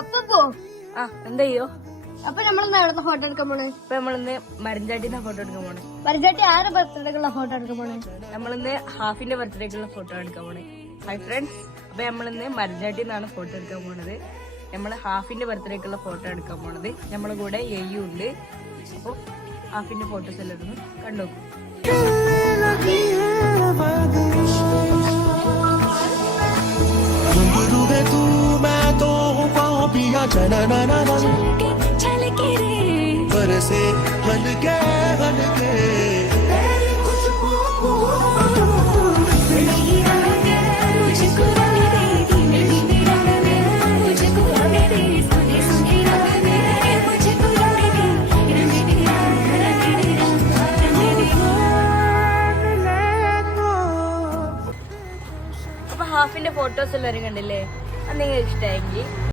അപ്പൊ എന്തയ്യോ അപ്പൊ നമ്മളിന്ന് എവിടെ ഫോട്ടോ എടുക്കാൻ പോണേ? ഇപ്പൊ നമ്മളിന്ന് മരഞ്ചാട്ടിന്ന് ഫോട്ടോ എടുക്കാൻ പോണേ. പരിചാട്ടി ആരെ ബർത്ത്ഡേക്കുള്ള ഫോട്ടോ എടുക്കാൻ പോണേ? നമ്മളിന്ന് ഹാഫിന്റെ ബർത്ത്ഡേക്കുള്ള ഫോട്ടോ എടുക്കാൻ പോണേ. ഹൈ ഫ്രണ്ട്സ്, അപ്പൊ നമ്മളിന്ന് മരഞ്ചാട്ടിന്നാണ് ഫോട്ടോ എടുക്കാൻ പോണത്. നമ്മള് ഹാഫിന്റെ ബർത്ത്ഡേക്കുള്ള ഫോട്ടോ എടുക്കാൻ പോണത്. നമ്മളെ കൂടെ യയ്യു ഉണ്ട്. അപ്പൊ ഹാഫിന്റെ ഫോട്ടോസ് എല്ലാം ഒന്ന് കണ്ടുനോക്കും. बरसे हल्के हल्के അപ്പൊ ഹാഫിന്റെ ഫോട്ടോസ് എല്ലാവരും കണ്ടില്ലേ? അത് നിങ്ങൾക്ക് ഇഷ്ടമായെങ്കിൽ